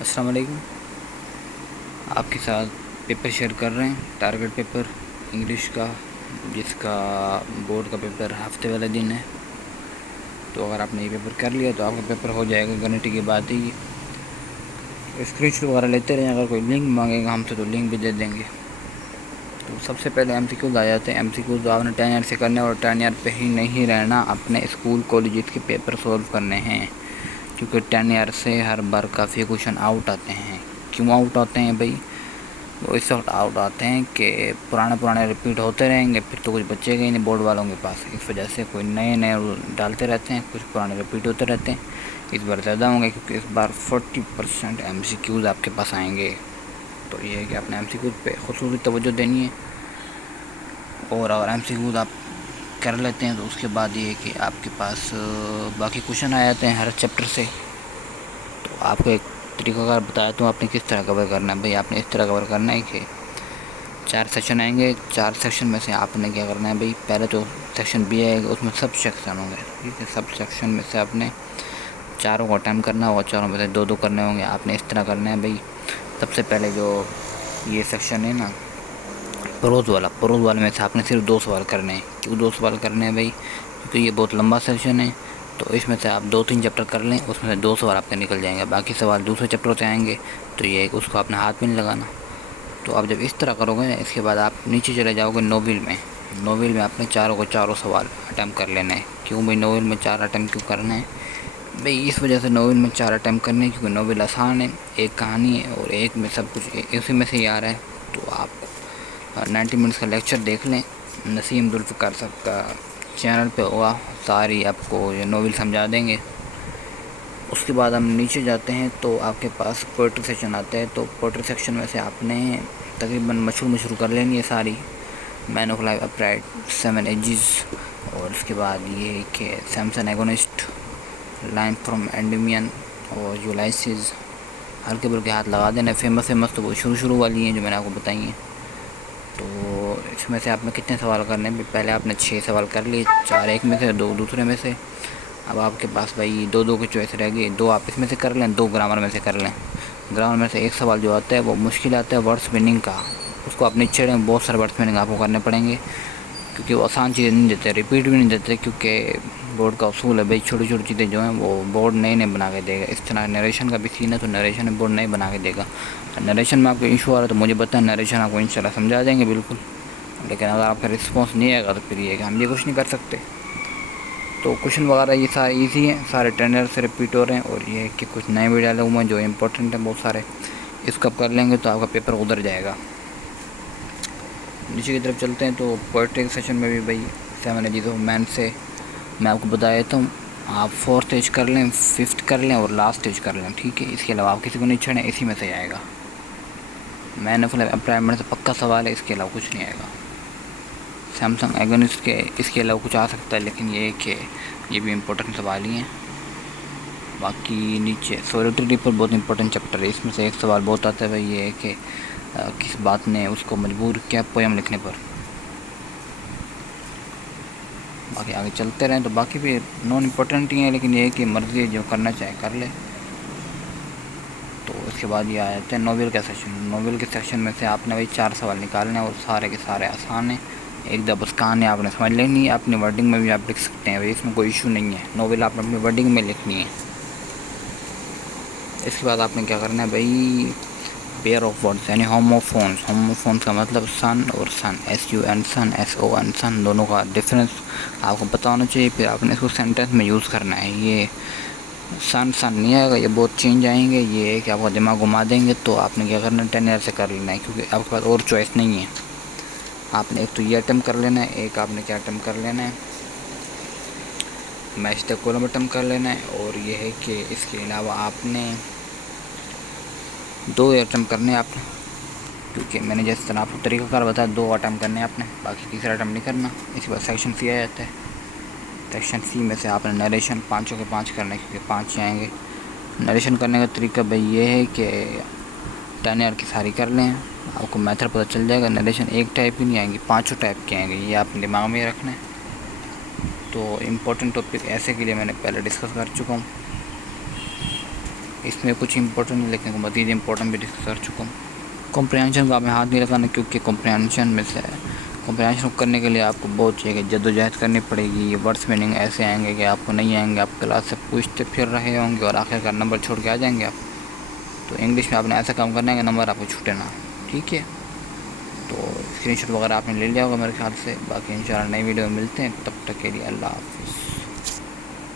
السلام علیکم. آپ کے ساتھ پیپر شیئر کر رہے ہیں، ٹارگٹ پیپر انگلش کا، جس کا بورڈ کا پیپر ہفتے والا دن ہے. تو اگر آپ نے یہ پیپر کر لیا تو آپ کا پیپر ہو جائے گا. گارنٹی کی بات ہی اسکرین شاٹ وغیرہ لیتے رہیں. اگر کوئی لنک مانگے گا ہم سے تو لنک بھی دے دیں گے. تو سب سے پہلے MCQs آ جاتے ہیں. MCQs آپ نے 10 ایئر سے کرنے اور 10 ایئر پہ ہی نہیں رہنا، اپنے اسکول کالجز کے پیپر سولو کرنے ہیں. کیونکہ 10 ایئر سے ہر بار کافی کویشچن آؤٹ آتے ہیں. کیوں آؤٹ آتے ہیں بھائی؟ وہ اس وقت آؤٹ آتے ہیں کہ پرانے ریپیٹ ہوتے رہیں گے، پھر تو کچھ بچے گا ہی نہیں بورڈ والوں کے پاس. اس وجہ سے کوئی نئے ڈالتے رہتے ہیں، کچھ پرانے ریپیٹ ہوتے رہتے ہیں. اس بار زیادہ ہوں گے کیونکہ اس بار 40% MCQs آپ کے پاس آئیں گے. تو یہ ہے کہ اپنے MCQs پہ خصوصی توجہ دینی ہے. اور اگر MCQs آپ کر لیتے ہیں تو اس کے بعد یہ ہے کہ آپ کے پاس باقی کویشچن آ جاتے ہیں ہر چیپٹر سے. تو آپ کو ایک طریقہ کار بتایا تو آپ نے کس طرح کور کرنا ہے. بھائی آپ نے اس طرح کور کرنا ہے کہ 4 سیکشن آئیں گے. 4 سیکشن میں سے آپ نے کیا کرنا ہے بھائی، پہلے تو سیکشن B آئے گا، اس میں سب سیکشن ہوں گے. ٹھیک ہے، سب سیکشن میں سے آپ نے چاروں کو اٹیمپٹ کرنا ہوگا. چاروں میں سے 2 کرنے ہوں گے. آپ نے اس طرح کرنا ہے بھائی، سب سے پہلے جو یہ سیکشن ہے نا پروز والے میں سے آپ نے صرف 2 سوال کرنے ہیں. کیوں 2 سوال کرنے ہیں بھائی؟ کیونکہ یہ بہت لمبا سیکشن ہے. تو اس میں سے آپ 2-3 چیپٹر کر لیں، اس میں سے 2 سوال آپ کے نکل جائیں گے. باقی سوال دوسرے چیپٹر سے آئیں گے. تو یہ ہے کہ اس کو اپنے ہاتھ میں نہیں لگانا. تو آپ جب اس طرح کرو گے، اس کے بعد آپ نیچے چلے جاؤ گے ناول میں. ناول میں آپ نے چاروں سوال اٹیمپٹ کر لینے ہیں. کیوں بھائی ناول میں 4 اٹیمپٹ کیوں کرنے ہیں بھائی؟ اس وجہ سے ناول میں 4 اٹیمپٹ کرنے ہیں کیونکہ ناول آسان ہے، ایک کہانی ہے اور ایک میں سب کچھ اسی میں سے ہی آ رہا ہے. تو آپ 90 منٹس کا لیکچر دیکھ لیں. نسیم ذوالفقار صاحب کا چینل پہ ہوگا، ساری آپ کو یہ ناول سمجھا دیں گے. اس کے بعد ہم نیچے جاتے ہیں تو آپ کے پاس پوئٹری سیکشن آتا ہے. تو پوئٹری سیکشن میں سے آپ نے تقریباً مشہور کر لینی ہے ساری. مین آف لائف اپرائٹ، 7 ایجز، اور اس کے بعد یہ ہے کہ سیمسن ایگونسٹ، لائن فرام اینڈیمین اور یولائسز. ہلکے بلکے ہاتھ لگا دینا. فیمس تو وہ شروع والی ہیں جو میں نے آپ کو بتائی ہیں. تو اس میں سے آپ نے کتنے سوال کرنے ہیں؟ پہلے آپ نے 6 سوال کر لیے، 4 ایک میں سے، 2 دوسرے میں سے. اب آپ کے پاس بھائی 2 کی چوائس رہ گئی. 2 آپ اس میں سے کر لیں، 2 گرامر میں سے کر لیں. گرامر میں سے ایک سوال جو آتا ہے وہ مشکل آتا ہے ورڈس میننگ کا. اس کو آپ نیچے رہیں، بہت سارے ورڈس میننگ آپ کو کرنے پڑیں گے کیونکہ وہ آسان چیزیں نہیں دیتے، ریپیٹ بھی نہیں دیتے. کیونکہ بورڈ کا اصول ہے بھائی، چھوٹی چیزیں جو ہیں وہ بورڈ نئے بنا کے دے گا. اس طرح نریشن کا بھی سین ہے تو نریشن میں بورڈ نئے بنا کے دے گا. نریشن میں آپ کو ایشو آ رہا ہے تو مجھے بتائیں، نریشن آپ کو انشاءاللہ سمجھا دیں گے بالکل. لیکن اگر آپ کا رسپانس نہیں آئے گا تو پھر یہ ہے کہ ہم یہ کچھ نہیں کر سکتے. تو کویشچن وغیرہ یہ سارے ایزی ہیں، سارے 10 ایئر سے ریپیٹ ہو رہے ہیں. اور یہ ہے کہ کچھ نئے بھی ڈالے ہوئے ہیں جو امپورٹنٹ ہیں بہت سارے. اس کو آپ کر لیں گے تو آپ کا پیپر ادھر جائے گا. نیچے کی طرف چلتے ہیں تو پوئٹری سیشن میں بھی بھائی 7 ایجز آف مین سے میں آپ کو بتا دیتا ہوں. آپ 4th ایج کر لیں، 5th کر لیں اور لاسٹ ایج کر لیں. ٹھیک ہے، اس کے علاوہ آپ کسی کو نہیں چھڑیں، اسی میں سے آئے گا. مین آف لائف اپرائٹ سے پکا سوال ہے، اس کے علاوہ کچھ نہیں آئے گا. سیمسنگ ایگونسٹ کے اس کے علاوہ کچھ آ سکتا ہے، لیکن یہ کہ یہ بھی امپورٹنٹ سوال ہی ہیں. باقی نیچے سولیٹری ریپر بہت امپورٹنٹ چیپٹر ہے. اس میں سے ایک سوال بہت آتا ہے بھائی، یہ ہے کہ کس بات نے اس کو مجبور کیا پویم لکھنے پر. باقی آگے چلتے رہیں تو باقی بھی نان امپورٹنٹ ہی ہیں، لیکن یہ ہے کہ مرضی جو کرنا چاہے کر لے. تو اس کے بعد یہ آ جاتے ہیں ناول کا سیکشن. ناول کے سیکشن میں سے آپ نے وہی 4 سوال نکالنے ہیں اور سارے کے سارے آسان ہیں. ایک دم بس کہانی آپ نے سمجھ لینی ہے. اپنی ورڈنگ میں بھی آپ لکھ سکتے ہیں بھائی، اس میں کوئی ایشو نہیں ہے. ناول آپ نے اپنی ورڈنگ میں لکھنی ہے. اس کے بعد آپ نے کیا کرنا ہے بھائی، پیئر آف ورڈس یعنی ہوموفونس. ہوموفونس کا مطلب سن اور سن، SUN سن، SON سن، دونوں کا ڈفرینس آپ کو پتہ ہونا چاہیے. پھر آپ نے اس کو سینٹینس میں یوز کرنا ہے. یہ سن نہیں آئے گا، یہ بہت چینج آئیں گے. یہ ہے کہ آپ کا دماغ گھما دیں گے. تو آپ نے کیا کرنا ہے، 10 ایئر سے کر لینا ہے کیونکہ آپ کے پاس اور چوائس نہیں ہے. آپ نے ایک تو یہ اٹیمپٹ کر لینا ہے، ایک آپ نے کیا اٹیمپٹ کر لینا ہے، میچ دا کولم اٹیمپٹ کر لینا ہے. اور یہ ہے کہ اس کے علاوہ آپ نے 2 اٹیمپٹ کرنے ہیں آپ نے، کیونکہ میں نے جس طرح آپ کو طریقہ کار بتایا 2 اٹیمپٹ کرنے ہیں آپ نے، باقی تیسرا اٹیمپٹ نہیں کرنا. اس کے بعد سیکشن C آ جاتا ہے. سیکشن C میں سے آپ نے نریشن 5 کے 5 کرنے ہیں کیونکہ 5 ہی آئیں گے. نریشن کرنے کا طریقہ بھائی یہ ہے کہ 10 ایئر کی ساری کر لیں. آپ کو میتھڈ پتہ چل جائے گا. نریشن ایک ٹائپ کی نہیں آئیں گی، 5 ٹائپ کی آئیں گے. یہ آپ نے دماغ میں ہی رکھنا ہے. تو امپورٹنٹ ٹاپک ایسے کے لیے میں نے پہلے ڈسکس کر چکا ہوں. اس میں کچھ امپورٹنٹ ہے لیکن مزید امپورٹنٹ بھی ڈسکس کر چکا ہوں. کمپریہنشن کو آپ نے ہاتھ نہیں لگانا کیونکہ کمپریہنشن میں سے کمپریہنشن کرنے کے لیے آپ کو بہت چیزیں جدوجہد کرنی پڑے گی. ورڈس میننگ ایسے آئیں گے کہ آپ کو نہیں آئیں گے, آپ کلاس سے پوچھتے پھر رہے ہوں گے اور آخر کار نمبر چھوڑ کے آ جائیں گے آپ. تو انگلش میں آپ نے ایسا کام کرنا ہے کہ نمبر آپ کو چھوٹے نہ. ٹھیک ہے, تو اسکرین شاٹ وغیرہ آپ نے لے لیا ہوگا میرے خیال سے. باقی انشاءاللہ نئی ویڈیو میں ملتے ہیں, تب تک کے لیے اللہ حافظ.